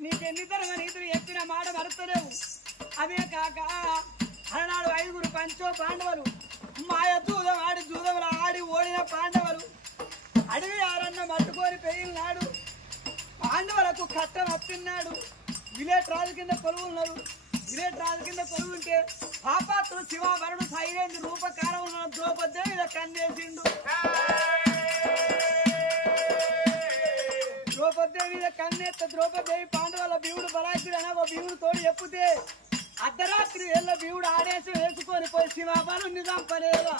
ఎన్ని తరగ నీతులు చెప్పిన మాట మరుతలేవు అదే కాక అలనాడు ఐదుగురు పంచో పాండవులు మాయ దూదం ఆడి దూదములు ఆడి ఓడిన పాండవులు అడవి ఆరన్న మట్టుకొని పెయిలినాడు పాండవులకు కట్టం అప్పిన్నాడు. విలేట్ రాజు కింద కొలువున్నారు విలేట్ రాజు కింద కొలువుంటే పాపాత్రుడు శివాభరుడు సైలేంద్ర రూపకారం ఉన్న ద్రౌపదే ఇలా కన్నేసిండు. ద్రౌపదేవి మీద కన్నెత్త ద్రౌపదేవి పాండవాల భీముడు బలాసుడు అనే ఒక భీముడు తోడు చెప్పుతే అర్ధరాత్రి వెళ్ళ భీముడు ఆడేసి వేసుకొని పోయి శివాబాలు నిజాం పనేలా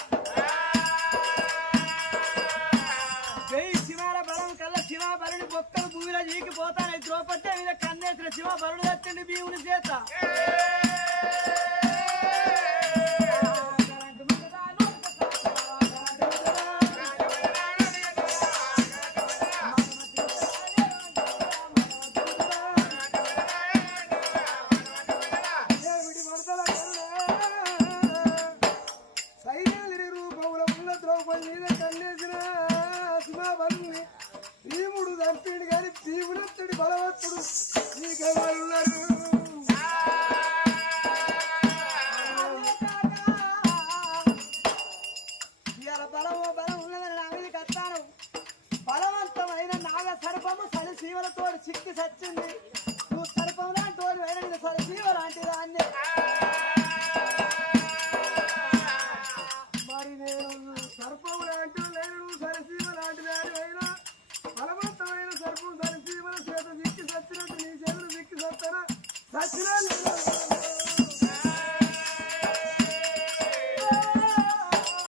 వెయ్యి శివాల బలం కల్లా శివాబరుని బొక్కలు భూమిలో జీకిపోతాను ద్రౌపదేవి మీద కన్నేసిన శివాబరుడు తెచ్చండి భీముని చేత. ఉన్న ద్రౌపది మీద కన్నేసిన భీముడు చంపిడు కానీ భీమునత్తుడి బలవంతుడు నీకెవరున్నారు? బలం బలవంతమైన నాగ సర్పము సరి సీవలతో చిక్కి సచ్చింది. బలవంతమైన